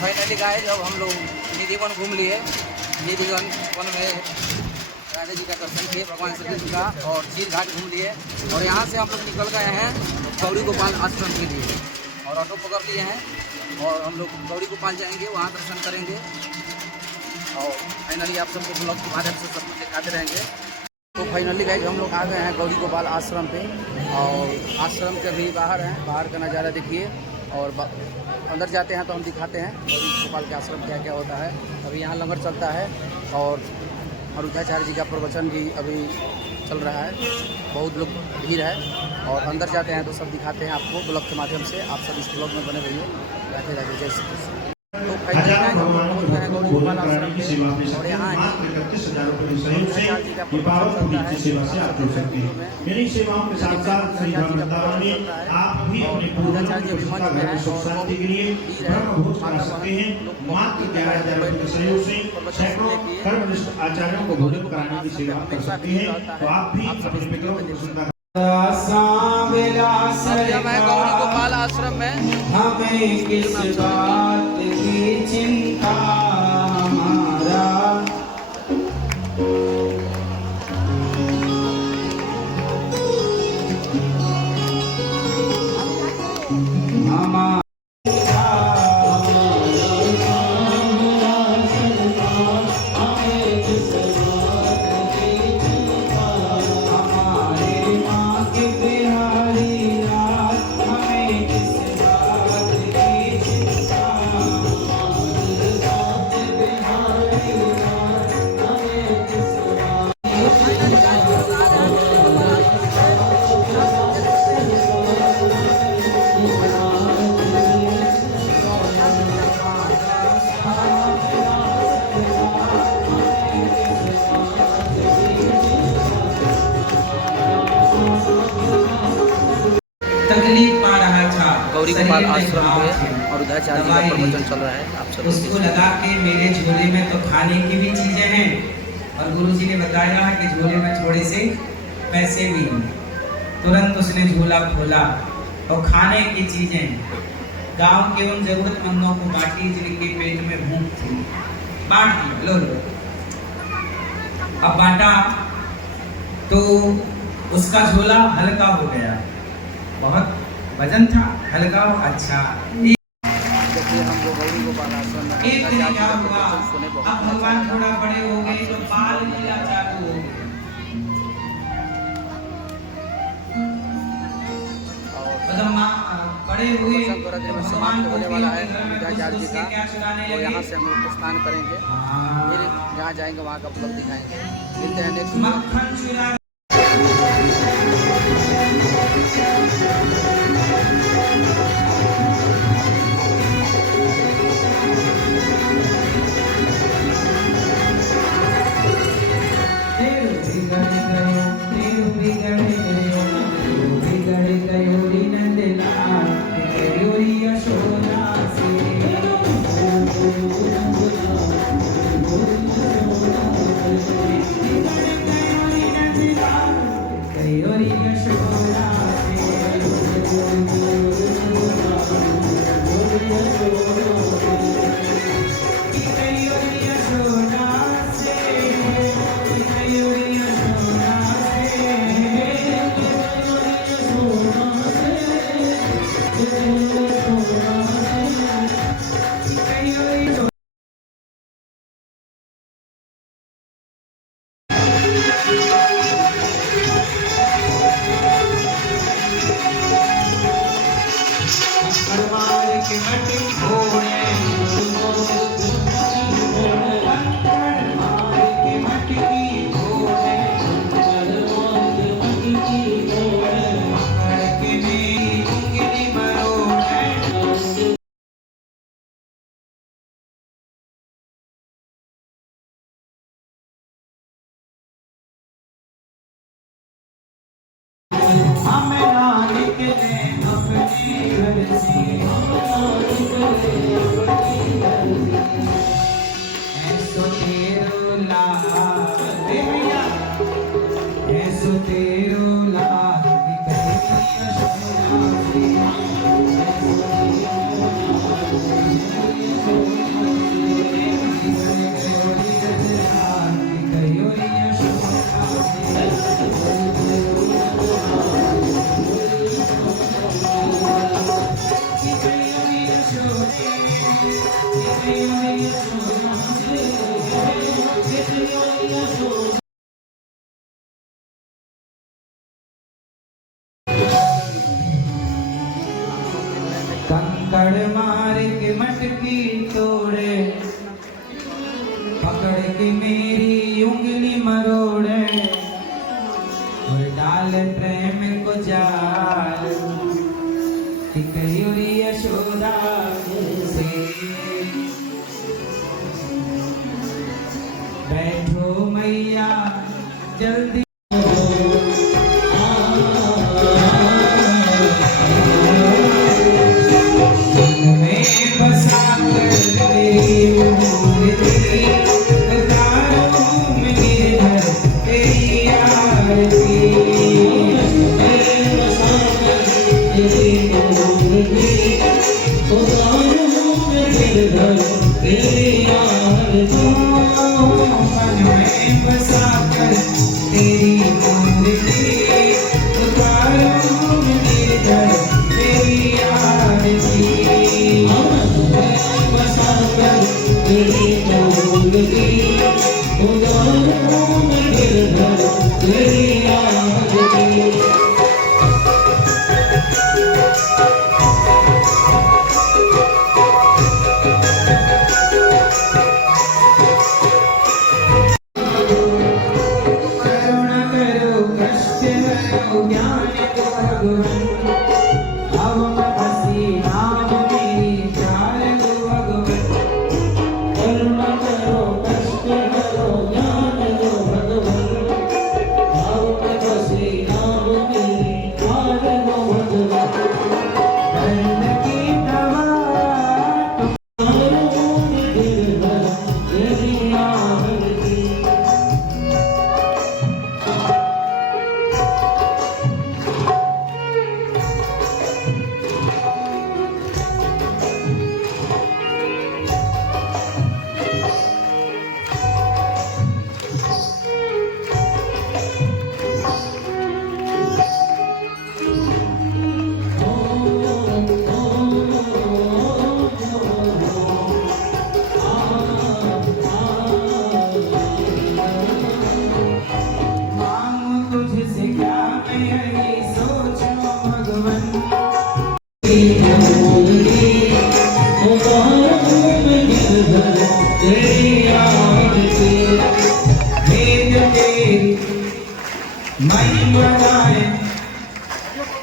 Finally guys अब हम लोग निधि वन घूम लिए। निधि वन में राधा जी का दर्शन किए, भगवान श्री कृष्ण का, और झील घाट घूम लिए। और यहाँ से हम लोग निकल गए हैं गौरी गोपाल आश्रम के लिए, और ऑटो पकड़ लिए हैं और हम लोग गौरी गोपाल जाएंगे, वहाँ दर्शन करेंगे। और फाइनली आप सबको ब्लॉग के माध्यम से सब कुछ दिखाते रहेंगे। तो फाइनली गाइस हम लोग आ गए हैं गौरी गोपाल आश्रम पे, और आश्रम के भी बाहर हैं। बाहर का नज़ारा देखिए, और अंदर जाते हैं तो हम दिखाते हैं गौरी गोपाल के आश्रम क्या क्या होता है। अभी यहाँ लंगर चलता है और अरुद्धाचार्य जी का प्रवचन भी अभी चल रहा है, बहुत लोग भीड़ है। और अंदर जाते हैं तो सब दिखाते हैं आपको ब्लॉग के माध्यम से। आप सब इस ब्लॉग में बने रहिए। राधे राधे, जय श्री कृष्ण। तो फाइनली पहुँच गए हैं गौरी गोपाल आश्रम पे, और यहाँ आचार्यों को भोजन कराने की सेवा कर सकते हैं। तो आप भी अपने मित्रों को सुनता मैं गौरी गोपाल आश्रम में, हमें किस बात की चिंता हमारा। तकलीफ पा रहा था गौरी गोपाल आश्रम पे और अरुद्धाचार्य जी का प्रवचन चल रहा है। आप सब उसको लगा कि मेरे झोले में तो खाने की भी चीजें हैं, और गुरुजी ने बताया कि झोले में थोड़े से पैसे भी हैं। तुरंत उसने झोला खोला और खाने की चीजें गांव के उन जरूरतमंदों को बांटी जिनके पेट में भूख थी। बांट दिया, लो लो। अब बांटा तो उसका झोला हल्का हो गया, बहुत वजन था, हल्का हो। अच्छा, देखिए हम लोग गौरी गोपाल आश्रम में एक दिन क्या हुआ, अब भगवान थोड़ा बड़े हो गए तो बाल लीला चालू हो गए। बड़े हुए समाप्त होने वाला है अरुद्धाचार्य जी का, और यहाँ से हम लोग स्नान करेंगे, फिर जहाँ जाएंगे वहाँ का ब्लॉग दिखाएंगे। मिलते हैं नेक्स्ट। Thank you. कंकड़ मार के मटकी तोड़े, पकड़ के मेरी उंगली मरोड़े, और डाल प्रेम को जाल, टिकरी यशोदा से। बैठो मैया जल्दी,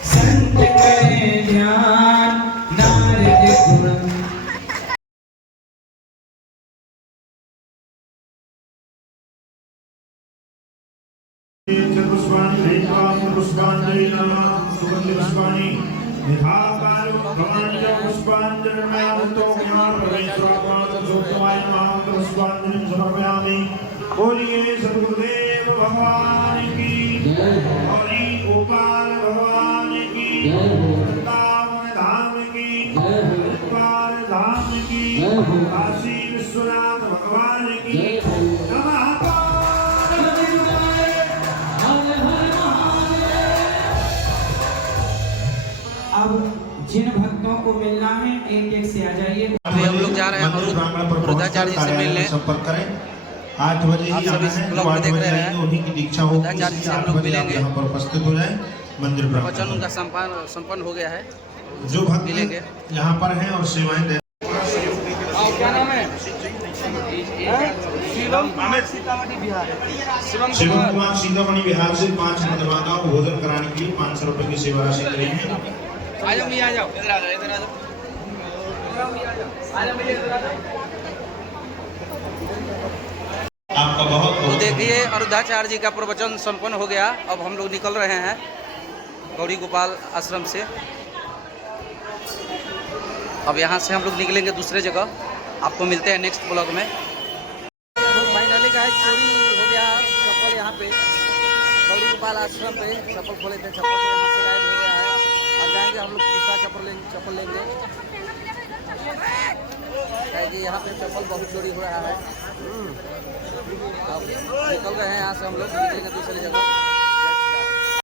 संत करे ध्यान नारद गुण। पुष्पाणि पुष्पांजलि नमः सुगंधि पुष्पाणि निधाकारो भवानी पुष्पांजलि तो ज्ञान प्रवेशवात्मा सोतवाय नमः पुष्पांजलि समर्पयामि। बोलिए सद्गुरुदेव भगवान की हरि गोपाल भगवान की वृंदावन धाम की हरिद्वार धाम की काशी विश्वनाथ भगवान की नमः। अब जिन भक्तों को मिलना है एक एक से आ जाइए। अभी हम लोग जा रहे हैं वृद्धाचार्य जी से मिलने। संपर्क करें। 8 बजे ही आना है। ब्लॉग में देख रहे हैं उन्हीं की दीक्षा होगी। वृद्धाचार्य जी से हम 8 लोग बजे आप मिलेंगे। यहाँ पर उपस्थित हो जाए मंदिर प्रांगण वचन में। उनका संपन्न हो गया है। जो भक्त मिलेंगे यहाँ पर हैं और सेवाएं दे। क्या नाम है? शिवम कुमार सीतामढ़ी बिहार से 5 मतदाताओं को भोजन कराने के लिए 500 रुपए की सेवा राशि दी है। आ जाओ भैया, आ जाओ, इधर आ जाओ, इधर आ जाओ, आ जाओ भैया, इधर आ जाओ। आपका बहुत तो देखिए अरुद्धाचार्य जी का प्रवचन संपन्न हो गया। अब हम लोग निकल रहे हैं गौरी गोपाल आश्रम से। अब यहाँ से हम लोग निकलेंगे दूसरे जगह। आपको मिलते हैं नेक्स्ट ब्लॉग में। तो फाइनली गाइस चोरी हो गया चप्पल यहाँ पे गौरी गोपाल आश्रम पे। चप्पल खोले थे, चप्पल तो यहाँ से गायब हो गया है। अब जाएंगे हम लोग दूसरा चप्पल लेंगे क्योंकि यहाँ पे चप्पल बहुत चोरी हो रहा है। अब निकल रहे हैं यहाँ से हम लोग, निकलेंगे दूसरी जगह।